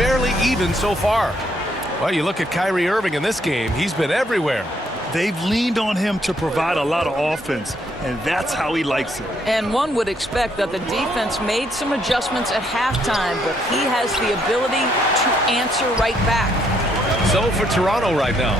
fairly even so far. Well, you look at Kyrie Irving in this game, he's been everywhere. They've leaned on him to provide a lot of offense, and that's how he likes it. And one would expect that the defense made some adjustments at halftime, but he has the ability to answer right back. So for Toronto right now,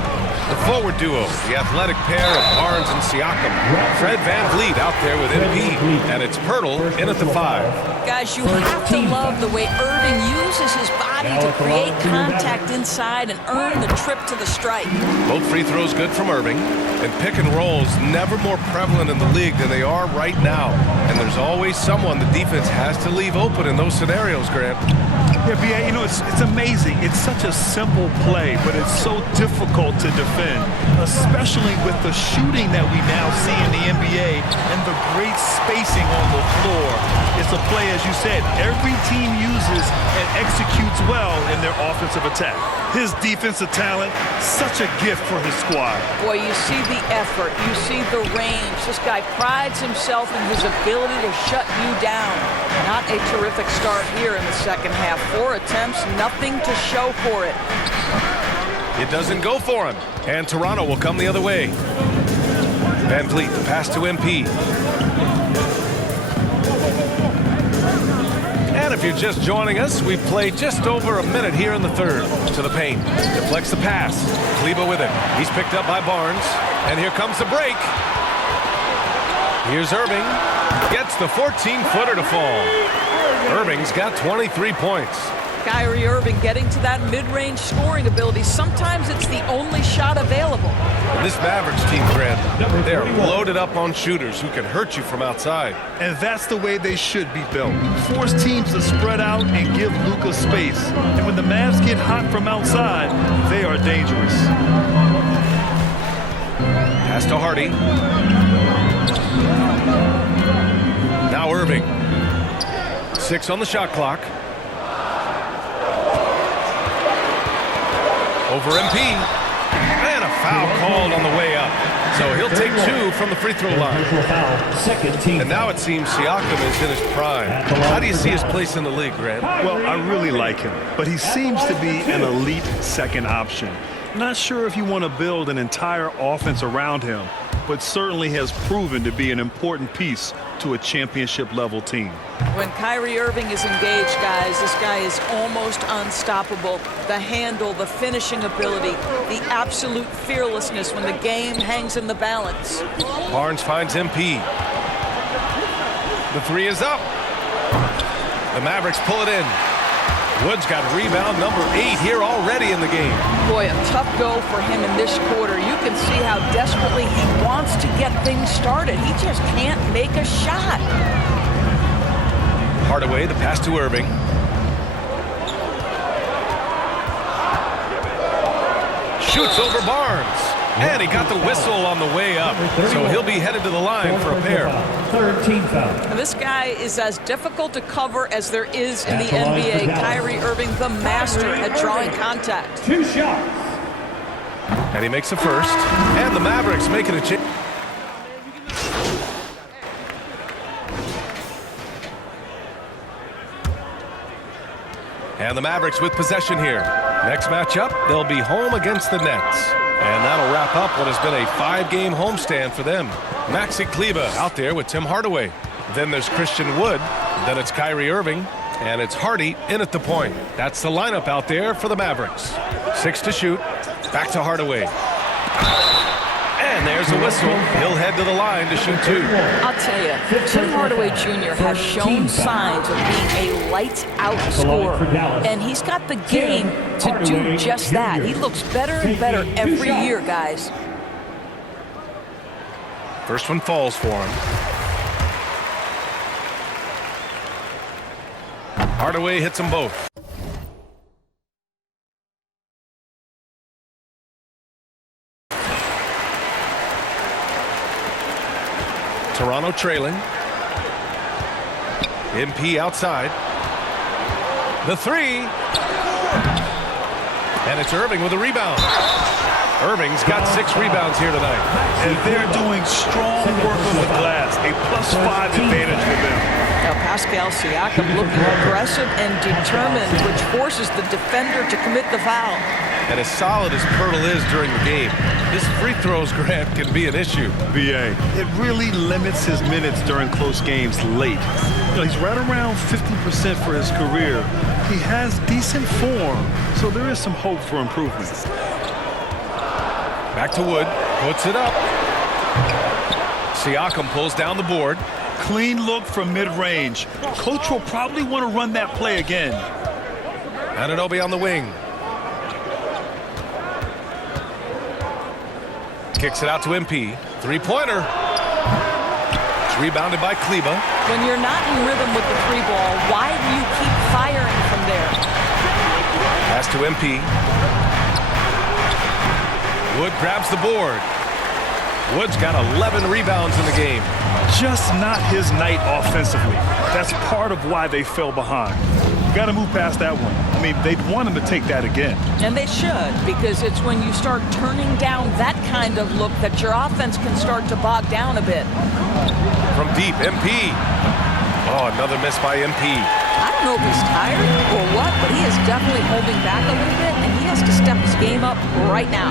the forward duo, the athletic pair of Barnes and Siakam. Fred VanVleet out there with MP, and it's Poeltl in at the 5. Guys, you have to love the way Irving uses his body to create contact inside and earn the trip to the stripe. Both free throws good from Irving, and pick and rolls never more prevalent in the league than they are right now. And there's always someone the defense has to leave open in those scenarios, Grant. Yeah, B.A., you know, it's amazing. It's such a simple play, but it's so difficult to defend, especially with the shooting that we now see in the NBA and the great spacing on the floor. It's a play, as you said, every team uses and executes well in their offensive attack. His defensive talent, such a gift for his squad. Boy, you see the effort, you see the range. This guy prides himself in his ability to shut you down. Not a terrific start here in the second half. 4 attempts, nothing to show for it. It doesn't go for him, and Toronto will come the other way. VanVleet, the pass to MP. And if you're just joining us, we've played just over a minute here in the third. To the paint, deflects the pass. Kleber with it. He's picked up by Barnes, and here comes the break. Here's Irving. Gets the 14-footer to fall. Irving's got 23 points. Kyrie Irving getting to that mid-range scoring ability. Sometimes it's the only shot available. And this Mavericks team, Grant, they're loaded up on shooters who can hurt you from outside. And that's the way they should be built. Force teams to spread out and give Luka space. And when the Mavs get hot from outside, they are dangerous. Pass to Hardy. Now Irving. 6 on the shot clock. Over MP. And a foul called on the way up. So he'll take 2 from the free throw line. And now it seems Siakam is in his prime. How do you see his place in the league, Grant? Well, I really like him, but he seems to be an elite second option. Not sure if you want to build an entire offense around him, but certainly has proven to be an important piece to a championship-level team. When Kyrie Irving is engaged, guys, this guy is almost unstoppable. The handle, the finishing ability, the absolute fearlessness when the game hangs in the balance. Barnes finds MP. The 3 is up. The Mavericks pull it in. Wood's got rebound number 8 here already in the game. Boy, a tough go for him in this quarter. You can see how desperately he wants to get things started. He just can't make a shot. Hardaway, the pass to Irving. Shoots over Barnes. And he got the whistle on the way up. So he'll be headed to the line for a pair. Third team foul. This guy is as difficult to cover as there is in the NBA. Kyrie Irving, the master at drawing contact. 2 shots. And he makes a first. And the Mavericks making a change. And the Mavericks with possession here. Next matchup, they'll be home against the Nets. And that'll wrap up what has been a 5-game homestand for them. Maxi Kleber out there with Tim Hardaway. Then there's Christian Wood. Then it's Kyrie Irving. And it's Hardy in at the point. That's the lineup out there for the Mavericks. 6 to shoot. Back to Hardaway. And there's a whistle. He'll head to the line to shoot 2. I'll tell you, Tim Hardaway Jr. has shown signs of being a lights-out scorer. And he's got the game to do just that. He looks better and better every year, guys. First one falls for him. Hardaway hits them both. Toronto trailing. MP outside. The 3. And it's Irving with a rebound. Irving's got 6 rebounds here tonight. And they're doing strong work on the glass. A +5 advantage for them. Now Pascal Siakam looking aggressive and determined, which forces the defender to commit the foul. And as solid as Pirtle is during the game, his free throws, Grant, can be an issue. BA, it really limits his minutes during close games late. He's right around 50% for his career. He has decent form, so there is some hope for improvement. Back to Wood, puts it up. Siakam pulls down the board. Clean look from mid-range. Coach will probably want to run that play again. Anunoby on the wing. Kicks it out to MP. Three-pointer. It's rebounded by Kleber. When you're not in rhythm with the 3-ball, why do you keep firing from there? Pass to MP. Wood grabs the board. Wood's got 11 rebounds in the game. Just not his night offensively. That's part of why they fell behind. You got to move past that one. I mean, they'd want him to take that again. And they should, because it's when you start turning down that kind of look that your offense can start to bog down a bit. From deep, MP. Oh, another miss by MP. I don't know if he's tired or what, but he is definitely holding back a little bit, and he has to step his game up right now.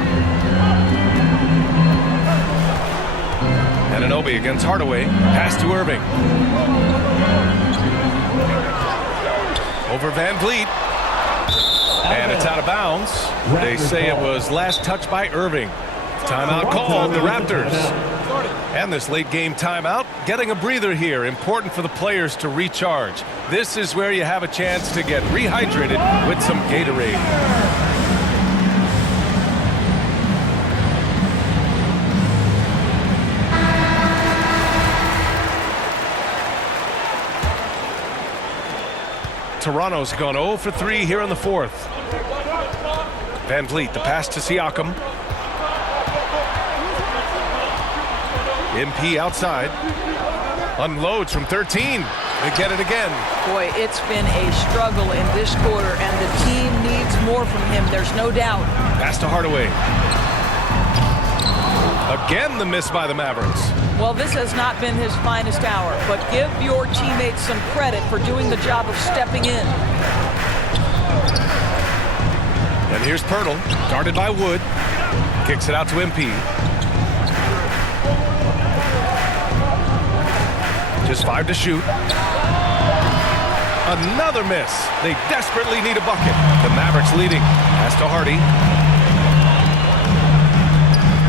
Anunoby against Hardaway. Pass to Irving. Over Van Vliet. And it's out of bounds. They say it was last touched by Irving. Timeout called, the Raptors. And this late game timeout, getting a breather here. Important for the players to recharge. This is where you have a chance to get rehydrated with some Gatorade. Toronto's gone 0 for 3 here in the fourth. Van Vliet, the pass to Siakam. MP outside. Unloads from 13. They get it again. Boy, it's been a struggle in this quarter, and the team needs more from him. There's no doubt. Pass to Hardaway. Again, the miss by the Mavericks. Well, this has not been his finest hour, but give your teammates some credit for doing the job of stepping in. And here's Pirtle, guarded by Wood. Kicks it out to MP. Just 5 to shoot. Another miss. They desperately need a bucket. The Mavericks leading. Pass to Hardy.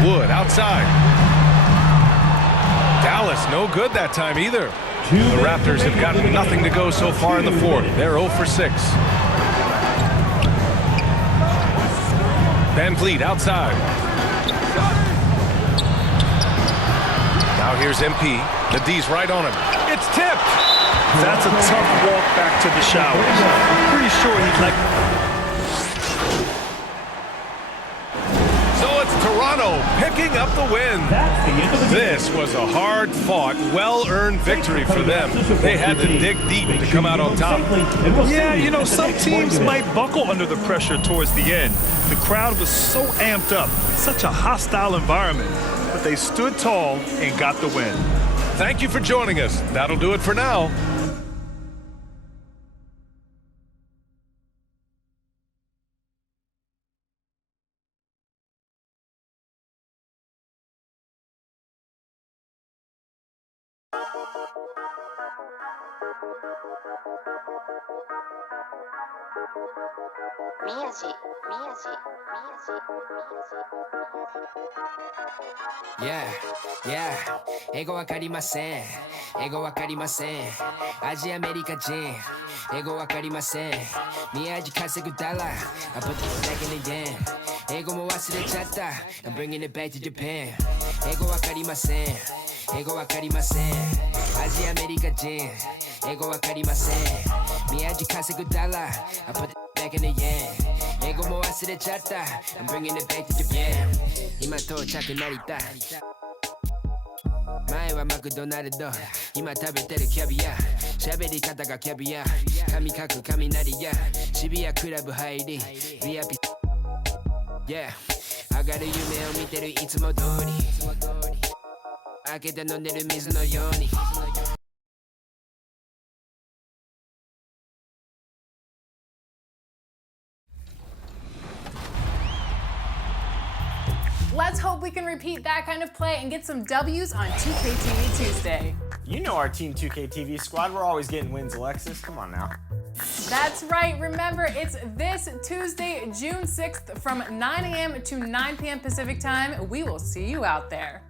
Wood outside. Dallas no good that time either. The Raptors have gotten nothing to go so far in the fourth. They're 0 for 6. Van Vliet outside. Now here's MP. The D's right on him. It's tipped. That's a tough walk back to the showers. I'm pretty sure he'd like... So it's Toronto picking up the win. This was a hard-fought, well-earned victory for them. They had to dig deep to come out on top. Yeah, you know, some teams might buckle under the pressure towards the end. The crowd was so amped up, such a hostile environment. But they stood tall and got the win. Thank you for joining us. That'll do it for now. Yeah, 英語わかりません。英語わかりません。アジアアメリカ人。英語わかりません。宮地稼ぐダラ。I put it back in the yen。英語も忘れちゃった。I'm bringing it back to Japan。英語わかりません。英語わかりません。アジアアメリカ人。英語わかりません。宮地稼ぐダラ。I put it back in the yen。英語も忘れちゃった。I'm bringing it back to Japan。今到着成田。前はマクドナルド今食べてるキャビア喋り方がキャビア髪かく雷や渋谷クラブ入り VIP Yeah 上がる夢を見てるいつも通り開けて飲んでる水のように Let's hope we can repeat that kind of play and get some W's on 2KTV Tuesday. You know our Team 2K TV squad. We're always getting wins, Alexis. Come on now. That's right. Remember, it's this Tuesday, June 6th from 9 a.m. to 9 p.m. Pacific time. We will see you out there.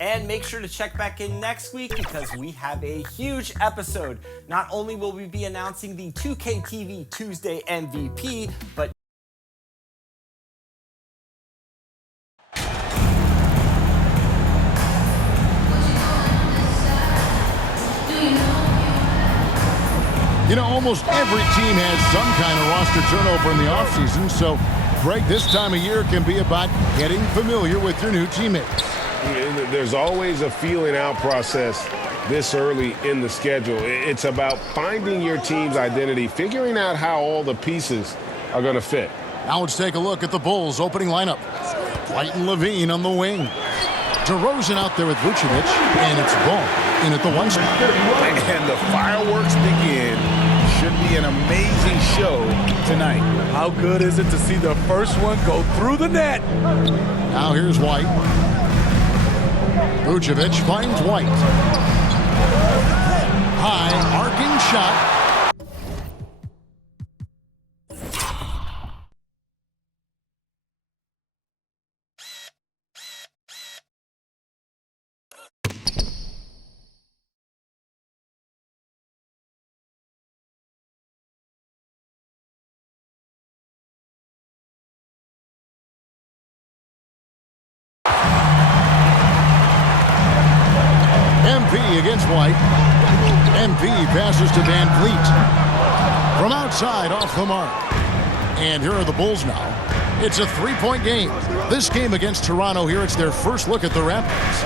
And make sure to check back in next week because we have a huge episode. Not only will we be announcing the 2K TV Tuesday MVP, but you know, almost every team has some kind of roster turnover in the offseason, so, Greg, this time of year can be about getting familiar with your new teammates. There's always a feeling out process this early in the schedule. It's about finding your team's identity, figuring out how all the pieces are going to fit. Now let's take a look at the Bulls' opening lineup. White and Levine on the wing. DeRozan out there with Vucevic, and it's Ball in at the 1 spot. And the fireworks begin. Should be an amazing show tonight. How good is it to see the first one go through the net? Now here's White. Vucevic finds White. High, arcing shot. MP against White. MP passes to Van Vliet. From outside, off the mark. And here are the Bulls now. It's a three-point game. This game against Toronto here, it's their first look at the Raptors.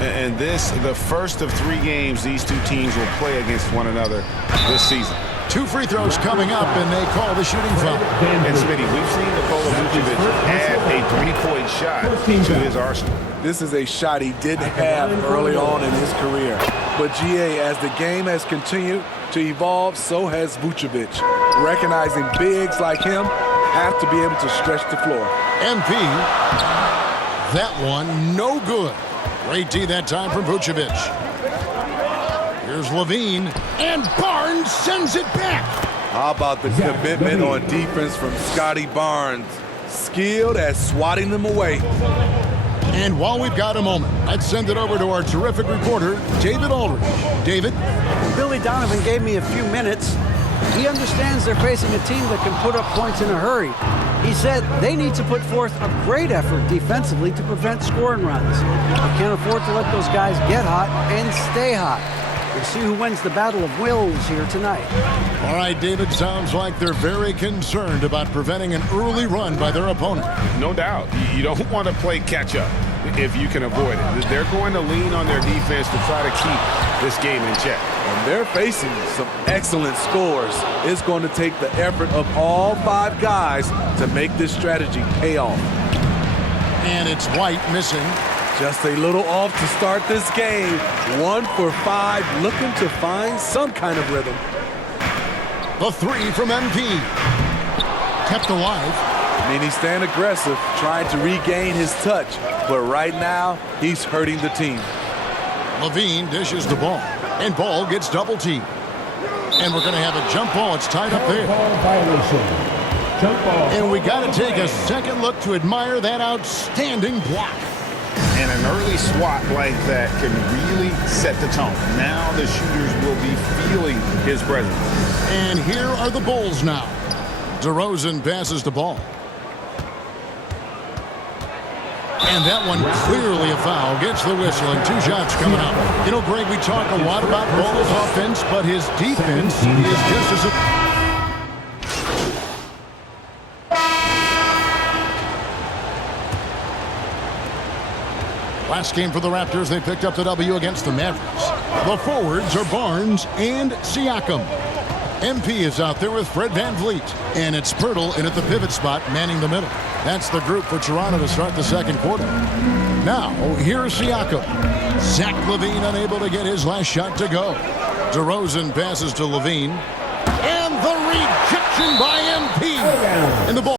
And this, the first of 3 games these two teams will play against one another this season. 2 free throws coming up, and they call the shooting foul. And Smitty, we've seen Nikola Vucevic add a 3-point shot to his arsenal. This is a shot he didn't have early on in his career. But GA, as the game has continued to evolve, so has Vucevic. Recognizing bigs like him have to be able to stretch the floor. MP, that one no good. Great D that time from Vucevic. Here's Levine, and Barnes sends it back. How about the commitment on defense from Scotty Barnes? Skilled at swatting them away. And while we've got a moment, let's send it over to our terrific reporter, David Aldridge. David? Billy Donovan gave me a few minutes. He understands they're facing a team that can put up points in a hurry. He said they need to put forth a great effort defensively to prevent scoring runs. They can't afford to let those guys get hot and stay hot. We'll see who wins the battle of wills here tonight. All right, David, sounds like they're very concerned about preventing an early run by their opponent. No doubt. You don't want to play catch-up if you can avoid it. They're going to lean on their defense to try to keep this game in check. And they're facing some excellent scores. It's going to take the effort of all 5 guys to make this strategy pay off. And it's White missing. Just a little off to start this game. 1 for 5, looking to find some kind of rhythm. The 3 from MP. Kept alive. I mean, he's staying aggressive, trying to regain his touch. But right now, he's hurting the team. Levine dishes the ball. And Ball gets double teamed. And we're going to have a jump ball. It's tied up there. And we got to take a second look to admire that outstanding block. And an early swat like that can really set the tone. Now the shooters will be feeling his presence. And here are the Bulls now. DeRozan passes the ball. And that one clearly a foul. Gets the whistle and 2 shots coming up. You know, Greg, we talk a lot about Ball's offense, but his defense is just as last game for the Raptors, they picked up the W against the Mavericks. The forwards are Barnes and Siakam. MP is out there with Fred VanVleet. And it's Poeltl in at the pivot spot, manning the middle. That's the group for Toronto to start the second quarter. Now, here's Siakam. Zach LaVine unable to get his last shot to go. DeRozan passes to LaVine. And the rejection by MP. And the ball.